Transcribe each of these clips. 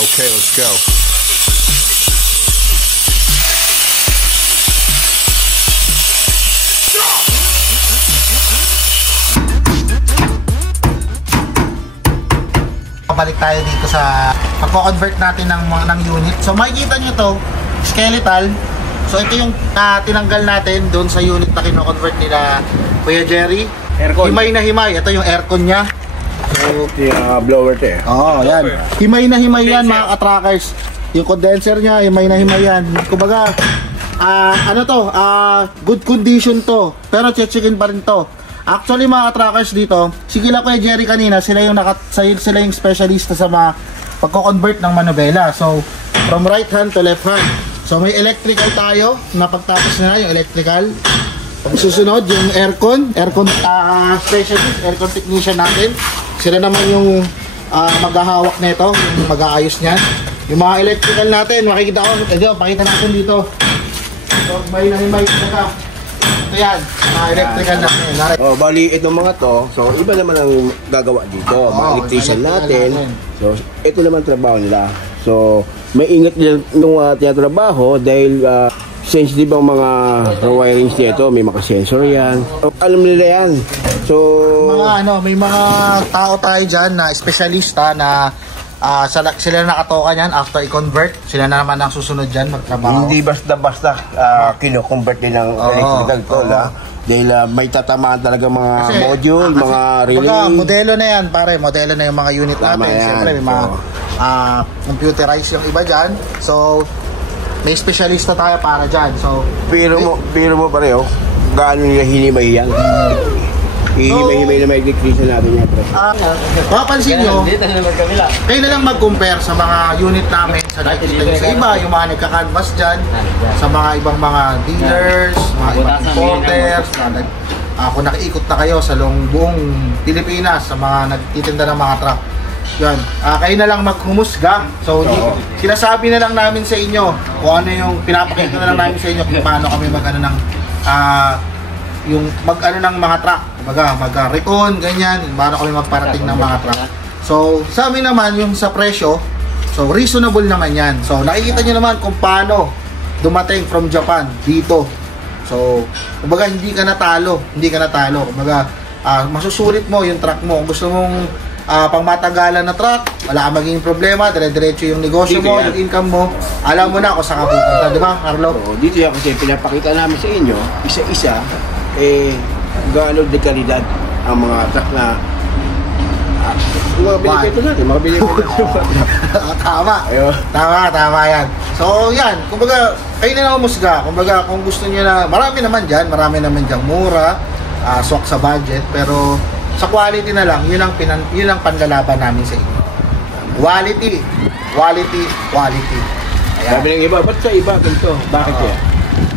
Okay, let's go. Balik tayo dito sa pagko-convert natin ng unit. So makikita nyo to, skeletal. So ito yung tinanggal natin doon sa unit na kino-convert nila Kuya Jerry. Aircon. Himay na himay. Ito yung aircon niya. So, blower to eh. Oo, yan. Himay na himay yan mga ka-trackers. Yung condenser niya, himay na himay yan. Kumbaga, ano to, good condition to. Pero checkin pa rin to. Actually mga ka-trackers dito, sige lang Kuya Jerry kanina, sila yung specialista sa mga pagko-convert ng manobela. So, from right hand to left hand. So, may electrical tayo, napagtapos na yung electrical. Pag susunod, yung aircon specialist, aircon technician natin. Sila naman yung maghahawak nito, yung mag-aayos niyan. Yung mga electrical natin, makikita ko, pakita natin dito. So, may talaga. Ito yan, mga electrical natin. Oh, bali itong mga to, so iba naman ang gagawa dito, mga electrician natin. So, ito naman trabaho nila. So, may ingat din nung tinatrabaho dahil sensitive ang mga wirings nito, may mga sensor yan. So, alam nila yan. So, may mga tao tayo dyan na espesyalista na sila nakatoka niyan after i-convert. Sila na naman ang susunod dyan magtrabaho. Hindi basta-basta kino-convert din ng electrical to, dahil may tatamaan talaga mga module, mga relay. Modelo na yan, pare. Modelo na yung mga unit natin. Siyempre, may mga computerized yung iba dyan. So, may specialista tayo para dyan. So, pero mo pareho, gaano nila hinimay yan? Hihimay-himay na may electrician natin yan. Mapapansin nyo, kayo na lang mag-compare sa mga unit namin sa nakikita nyo sa iba, yung mga nagka-canvas dyan, sa mga ibang mga dealers, mga ibang importers, kung nakiikot na kayo sa buong Pilipinas, sa mga nagtitinda ng mga truck. Yan. Kayo na lang maghumusga. So, sinasabi na lang namin sa inyo kung ano yung pinapakita na lang namin sa inyo kung paano kami mag-ano ng ng mga truck. Mag-recon, ganyan. Paano kami magparating ng mga truck. So, sa amin naman, yung sa presyo, so, reasonable naman yan. So, nakikita nyo naman kung paano dumating from Japan dito. So, kumbaga, hindi ka natalo. Kumbaga, masusulit mo yung truck mo. Kung gusto mong pang matagalan na truck, wala kang magiging problema, dire-diretso yung negosyo mo, yung income mo, alam mo na kung saan ka pupunta, di ba, Carlo? Dito yan kasi pinapakita namin sa inyo, isa-isa, gaano de kalidad ang mga truck na mga binibenta natin, Tama yan. So, yan, kumbaga, kayo na umusga, kumbaga, kung gusto niyo na, marami naman dyan mura, swak sa budget, pero sa quality na lang, yun ang panlalaban namin sa inyo. Quality. Ayan. Sabi ng iba, ba't sa iba ganito? Bakit yan?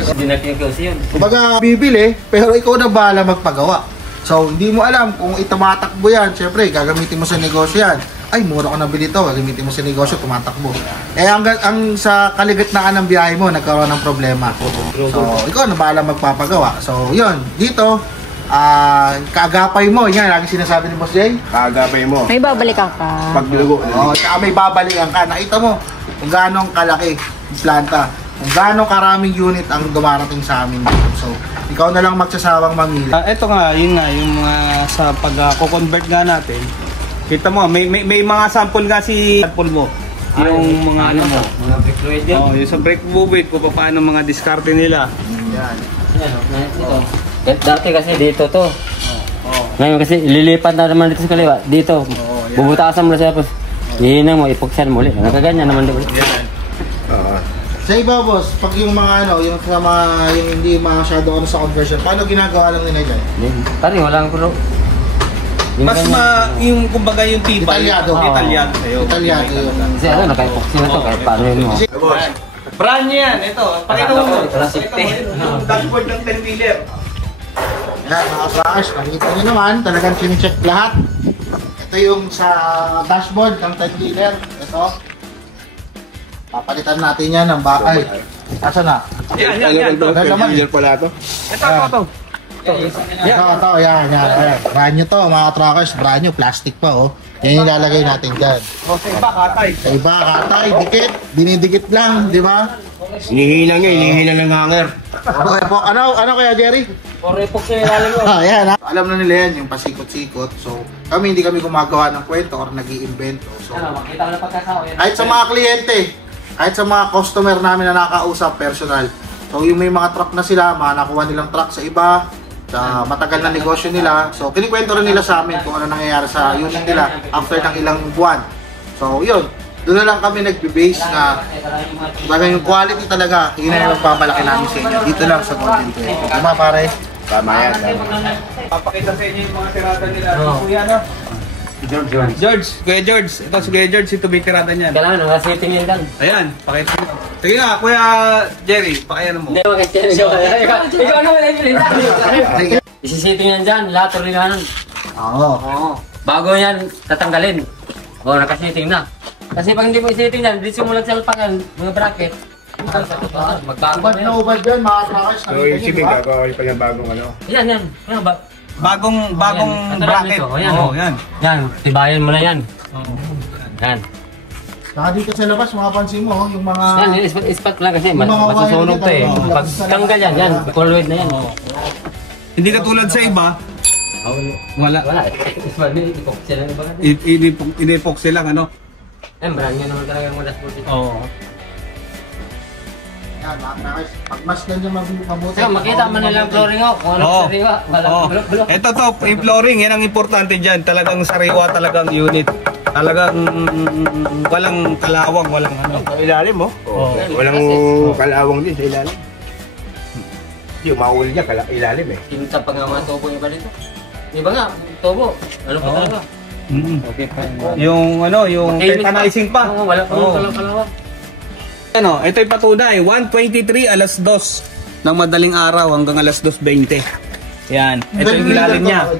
Kasi di natin yung kasi yun. Kumbaga, bibili, pero ikaw na bahala magpagawa. So, hindi mo alam kung itumatakbo yan. Siyempre, gagamitin mo sa negosyo yan. Ay, mura ko nabili ito. Gagamitin mo sa negosyo, tumatakbo. Ang sa kaligitnaan ng biyahe mo, nagkaroon ng problema. So, ikaw na bahala magpapagawa. So, yun. Dito, kaagapay mo, yan lagi sinasabi ni Boss Jay. Kaagapay mo. May babalikan ka. Paglugo. Tsaka may babalikan ka. Nakita mo kung gaano kalaki yung planta, kung gaano karaming unit ang dumarating sa amin dito. So, ikaw na lang magsasawang mamili. Ito nga, yung mga sa pag-convert nga natin. Kita mo, may mga sample nga si sample mo. Yung mga ano mo. Mga brake fluid yan. Yung sa brake fluid, kung paano mga diskarte nila. Yan. Ito. Dati kasi dito to. Ngayon kasi ililipat na naman dito sa kaliwa. Dito. Bubutasan mo na siya. Hihinang mo, ipuksan mo ulit. Nakaganyan naman doon. Sa iba, boss, pag yung mga yung sa mga yung hindi masyado sa conversion, paano ginagawa lang nila dyan? Pari, walang pulo. Yung kumbaga yung tibay. Detalyado. Detalyado yung. Kasi nakaipuksin na to kahit paano yun mo. Brand nyo yan. Ito. Pakita mo. Yung dashboard ng 10-wheeler. Yan, mga trackers, nakikita nyo naman, talagang chine-check lahat. Ito yung sa dashboard ng 10-wheeler. Ito. Papalitan natin yan ng bakay. Asa na? Yan. Pala ito. Ito. Ito, yan. Brand nyo to, mga trackers. Brand nyo, plastic pa, oh. Yan yung ilalagay natin dyan. O, sa iba, katay. Sa iba, katay, dikit, dinidikit lang, di ba? Hinihila niya, hinihila ng hanger. Okay po, ano kaya Jerry? Or epox yung ilalim mo. Ayan ha. Alam na nila yan, yung pasikot-sikot. So, hindi kami gumagawa ng kwento or nag-iimbento. So, Ano, makita ko na pagkasao. kahit sa mga kliyente, kahit sa mga customer namin na nakausap personal. So, yung may mga truck na sila, mga nakuha nilang truck sa iba, sa matagal na negosyo nila. So, kinikwento rin nila sa amin kung ano nangyayari sa unit nila after ng ilang buwan. So, yun. Doon na lang kami nagbe-base na talaga yung quality talaga, yun na yung magpapalaki namin sa inyo. Dito lang sa Golden Kwento. Diba pare? Tama yan. Papakita sa inyo yung mga tirada nila. Kuya, no? George. Kuya George. Ito si Kuya George, ito may tirada niyan. Kailangan, nakasetting yan lang. Ayan, pakita mo. Sige nga, Kuya Jerry, pakiano mo. Hindi, makikita. Ikaw ano wala yung isisetting yan dyan, lahat o ringanan. Oo. Oo. Bago yan, tatanggalin. Oo, nakasetting na. Kasi pag hindi mo isetting yan, di simulat sa alpakan, mga bracket. Magbago Ubad na na yun. ubad yan, mga trackers. So, yung sibig, gagawa pa yung bagong ano. Yan. Yan ba? Bagong Ayan, bracket. ito, ayan. Oo, yan. Yan, tibayan mo na yan. Yan. Saka dito sa labas, mapapansin mo, yung mga... Yan, ispat lang kasi Yung mga masusunog to eh. wire Pag tanggal yan, colloid na yan. Hindi katulad sa iba, wala. Wala, ispat din, ipoxy lang iba. Inepoxy lang, ano? Yan, brand new naman talaga yung mga dashboard dito. Oo. Yan, mga trackers. Pag mas lang niya mabuti. So, makita mo nila ang flooring ko, kung ano Oo. sariwa, walang Oo. bulok-bulok. Ito to, yung flooring, yan ang importante dyan. Talagang sariwa talagang unit. Talagang walang kalawang, walang ano. Sa ilalim, oh. Oo. Walang kalawang din sa ilalim. Yung mauli niya, ilalim eh. Tinta pa nga mga tubo iba dito. Di ba nga, tubo, ano pa Oo. talaga? Okay pa. Yung ano, yung Makinis tetanizing pa. Oo, wala pa Oo. kalawang. Ano, ito'y patunay, 1:23 alas 2 ng madaling araw hanggang alas 2:20. Yan, ito yung ilalim niya.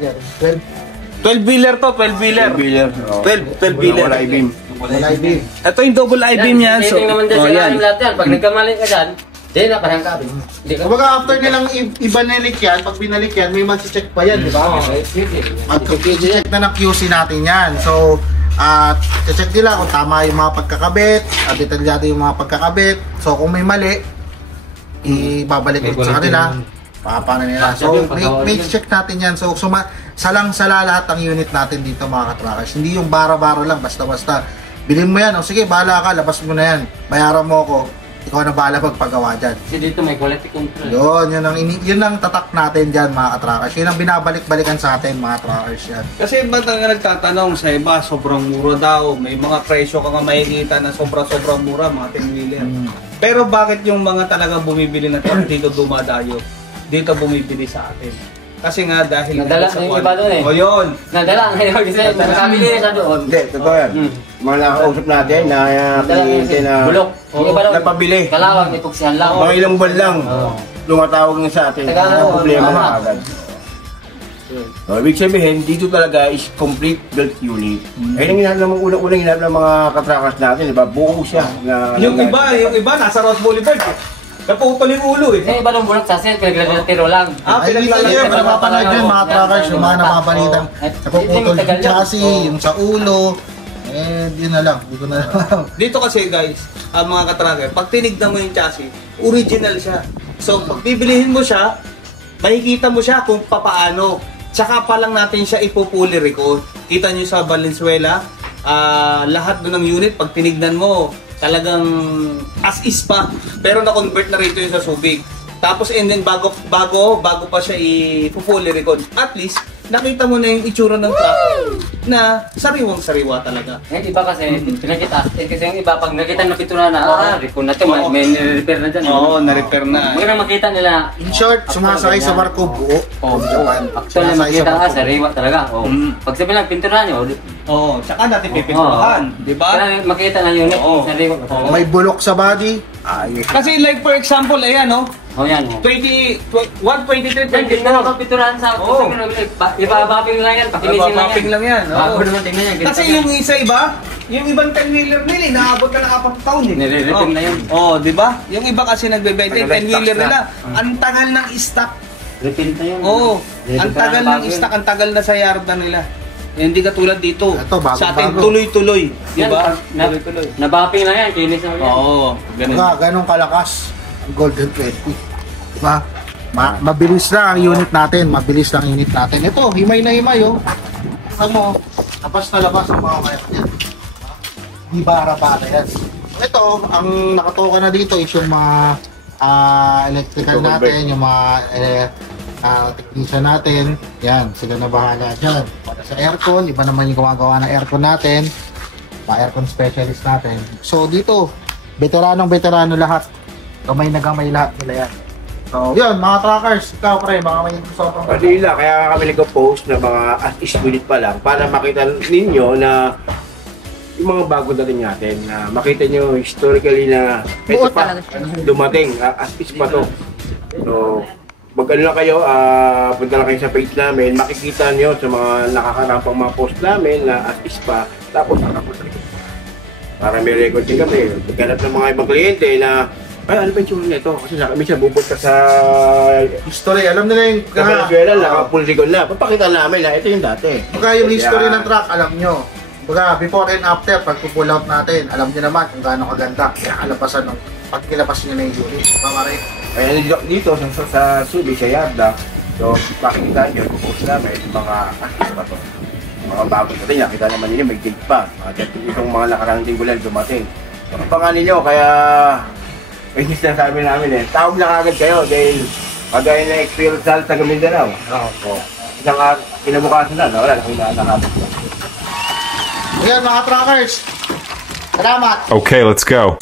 12-wheeler to, 12-wheeler. 12-wheeler. Wala i-beam. Wala i-beam. Ito yung double I-beam niya. So, naman dyan oh, sa yan. ilalim lahat yan. Pag nagkamali ka dyan, di na parang ka. Di ka. Kumbaga after nilang ibanilik yan, pag binalik yan, may mag-check pa yan, di ba? Mag-check na ng QC natin yan. So, check nila kung tama yung mga pagkakabit, detalyado yung mga pagkakabit. So, kung may mali, ibabalik ulit sa kanila. Paano nila. So, may check natin yan. So, salang-sala lahat ang unit natin dito mga katrackers. Hindi yung bara-bara lang, basta-basta. Bilhin mo yan, o sige, bahala ka, labas mo na yan. Bayaran mo ako, ikaw na bahala magpagawa dyan. Kasi dito may quality control. Yun ang tatak natin dyan mga katrackers. Yun ang binabalik-balikan sa atin mga trackers yan. Kasi iba talaga nagtatanong sa iba, sobrang mura daw. May mga presyo ka nga makikita na sobrang mura, mga 10-wheeler. Pero bakit yung mga talaga bumibili na truck dito dumadayo? Dito bumibili sa atin. Kasi nga dahil Nadala sa yung quality. iba doon eh. O yun. Nadala ngayon kasi sabi nila sa doon. Hindi, totoo yan. Mga nakausap natin na kliyente na bulok. Yung iba daw, napabili. kalawang, ipoksihan lang. Mga ilang buwan lang, lumatawag na sa atin. Taga- Ang problema tama. na agad. So, ibig sabihin, dito talaga is complete built unit. Ayun ang hinahanap ng unang-unang hinahanap ng mga katrackers natin, di ba? Buo siya. Yung iba nasa Ross Boulevard. Naputol yung ulo eh. Yung iba ng bulok sa asin, pinaglalantiro lang. Ay, dito yun, napapanood yun mga trackers, yung mga napapalitan. Napuputol yung chassis, yung sa ulo. Yun na lang, hindi ko na lang. Dito kasi guys, ang mga katracker, pag tinignan mo yung chassis, original siya. So, pag bibilihin mo siya, makikita mo siya kung papaano. Tsaka pa lang natin siya ipupuli record. Kita nyo sa Valenzuela, lahat doon ng unit, pag tinignan mo, talagang as is pa. Pero na-convert na rito yung sa Subic. Tapos and then bago pa siya i-fully record. At least, nakita mo na yung itsura ng truck na sariwang-sariwa talaga. Yung iba kasi, pinakita. Kasi yung iba, pag nakita na pintura na, record na ito, may nire-repair na dyan. Oo, na-repair na. Huwag na makita nila. In short, sumasakay sa barko buo. Actually, makita ka, sariwa talaga. Pag sabi lang, pintura nyo. Oo, tsaka natin pipinturahan, di ba? Kaya makita na unit, Oo. sariwa. May bulok sa body. Ayos. Kasi like for example, ayan no, O yan. 123, Yan, hindi na mapapinturahan sa Oo. Ipabapping lang yan, pakinisin lang yan. Ipabapping lang yan, oo. Bago naman tingnan yan. Kasi yung isa iba, yung ibang 10-wheeler nila, inaabot na ng 4 taon eh. Nire-repair na yun. Oo, di ba? Yung iba kasi nagbebenta yung Tagal ng 10-wheeler stocks nila, ang tagal ng stock. Repair na yun. Oo, ang Nire-repair tagal na ng bago stock, ang tagal na sa yarda nila. Hindi katulad dito. Ito, bagong-bago. Sa atin tuloy-tuloy, di ba? Nabapping na yan, kinis na ulit. Oo, ganun. Ganong kalakas ang Golden 20. Diba? Mabilis lang ang unit natin. Mabilis lang ang unit natin. Ito, himay na himay, oh. Ano mo, labas na labas ang mga kaya yan. Di bara-bara yan. Ito, ang nakatoka na dito is yung mga electrical natin, yung mga technician natin. Yan, sila na bahala dyan. Para sa aircon, iba naman yung gumagawa ng aircon natin. Mga aircon specialist natin. So dito, veteranong-veterano lahat. Gamay na gamay lahat nila yan. So, yun, mga trackers, ikaw pre, mga may gusto pang Kanila, kaya kami nag-post na mga as-is unit pa lang para makita ninyo na yung mga bago dating natin, na makita nyo historically na ito pa, dumating, as-is pa to. So, mag-ano lang kayo, punta lang kayo sa page namin, makikita nyo sa mga nakakarampang mga post namin na as-is pa, tapos nakapos rin. Para may record din kami, maghanap ng mga ibang kliyente na ay, ano ba yung tsura nito? Kasi minsan bubunta sa history. Alam nila yung Venezuela, naka-polygon na. Papakita namin na ito yung dati. Baka yung history ng truck, alam nyo. Baka before and after, pag pull out natin, alam nyo naman kung gaano kaganda. Kaya kalabasan ng pagkilabas nyo na yung unit. Mamari. Kaya dito sa Subi, sa Yarda, so pakikita nyo, post namin yung mga artist pa to. Mga bago natin, nakita naman nyo, may guild pa. Itong mga nakarang tinggulan dumating. So, panganin nyo, kaya may sabi namin tawag lang agad kayo dahil kagaya na experience sa taga Mindanao. Isang kinabukasan na, wala na kung nakakabot. Ayan mga trackers. Salamat. Okay, let's go.